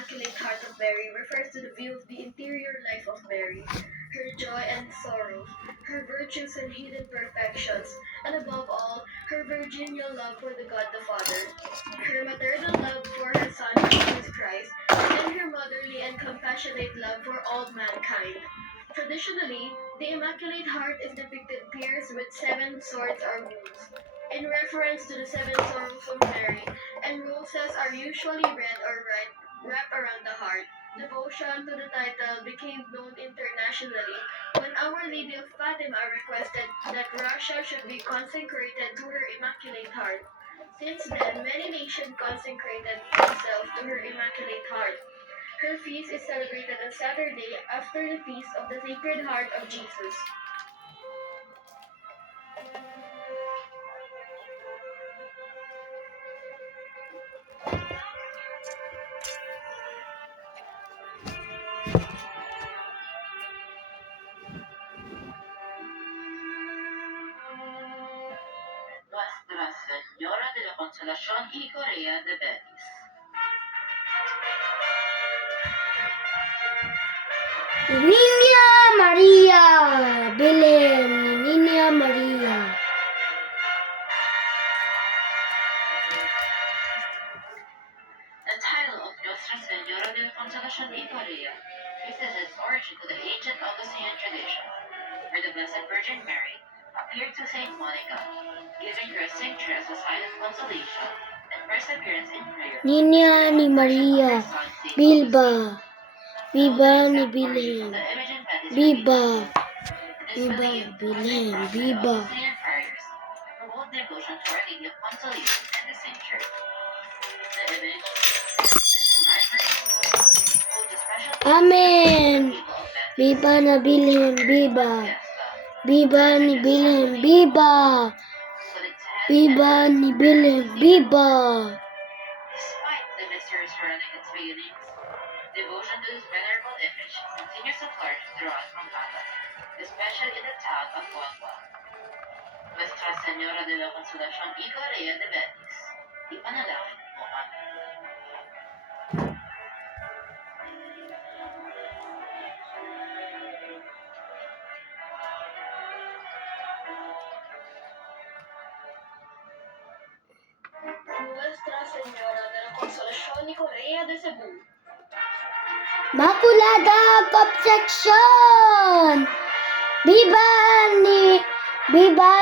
Immaculate Heart of Mary refers to the view of the interior life of Mary, her joy and sorrows, her virtues and hidden perfections, and above all, her virginal love for the God the Father, her maternal love for her Son Jesus Christ, and her motherly and compassionate love for all mankind. Traditionally, the Immaculate Heart is depicted pierced with seven swords or wounds, in reference to the seven sorrows of Mary, and roses are usually red or wrapped around the heart. Devotion to the title became known internationally when Our Lady of Fatima requested that Russia should be consecrated to her Immaculate Heart. Since then, many nations consecrated themselves to her Immaculate Heart. Her feast is celebrated on Saturday after the Feast of the Sacred Heart of Jesus. Nuestra Señora de la Consolación y Correa de Betis. Niña María, Belén, Niña María. The title of Nuestra Señora de la Consolación y Correa traces its origin to the ancient Augustinian tradition, where the Blessed Virgin Mary appeared to Saint Monica, giving her a cincture as a sign of consolation and perseverance in prayer. Niña ni María, Bilba, Viva ni Belén, Viva, Viva Belén, Viva. Promote devotion to Our Lady of Consolation and the cincture. The image holds a special Amen. Viva na Belén, Viva. Viva ni Belén, Viva. Viva ni Belén, Viva. Despite the mysterious surrounding its beginnings, devotion to this venerable image continues to flourish throughout Pampanga, especially in the town of Guagua. Nuestra Señora de la Consolación y Correa de Betis, ipanalangin mo kami. Nuestra Señora de la Consolación y Correa de Cebu. Makulada Concepcion. Viva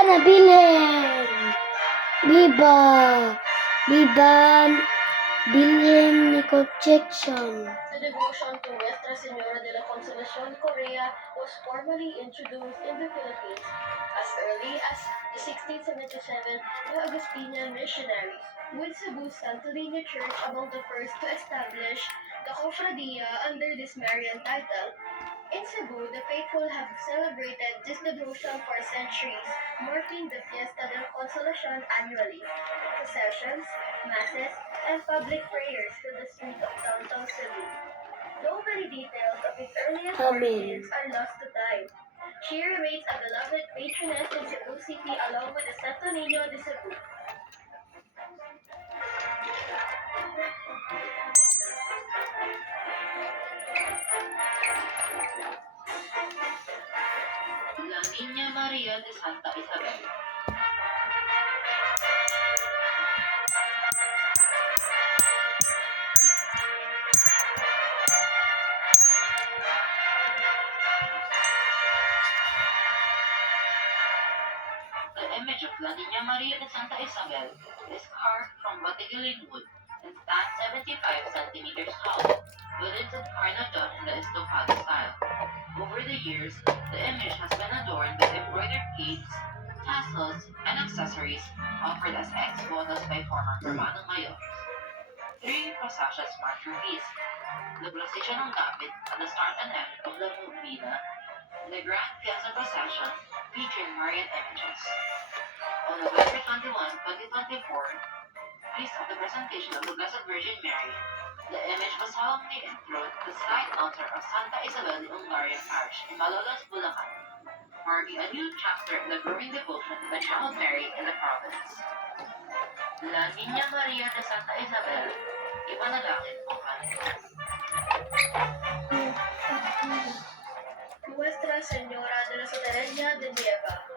na Belén. Viva. Viva Belén ni Concepcion. The devotion to Nuestra Señora de la Consolación Korea was formally introduced in the Philippines as early as 1677 by Augustinian missionaries, with Cebu Santo Niño Church among the first to establish the Cofradia under this Marian title. In Cebu, the faithful have celebrated this devotion for centuries, marking the Fiesta de la Consolación annually. Processions, masses, and public prayers fill the streets of downtown Cebu. Though many details of its earliest Amen. origins are lost to time, she remains a beloved patroness in Cebu City along with the Santo Niño de Cebu. La Niña María de Santa Isabel. The image of La Niña María de Santa Isabel is carved from Batigiling wood and stands 75 centimeters tall, with its incarnate done in the estofado style. Over the years, the image has been adorned with embroidered capes, tassels, and accessories offered as ex-votos by former Hermano Mayores. Three processions mark her feast: the Procession ng Gapit at the start and end of La Movina, the Grand Fiesta Procession featuring Marian images. On November 21, 2024, Feast of the Presentation of the Blessed Virgin Mary, the image was solemnly enthroned at the side altar of Santa Isabel de Ungarian Parish in Malolos, Bulacan, marking a new chapter in the growing devotion to the Child Mary in the province. La Niña María de Santa Isabel, ipanalangin mo kami. Nuestra Señora de la Sotereña de Nieva.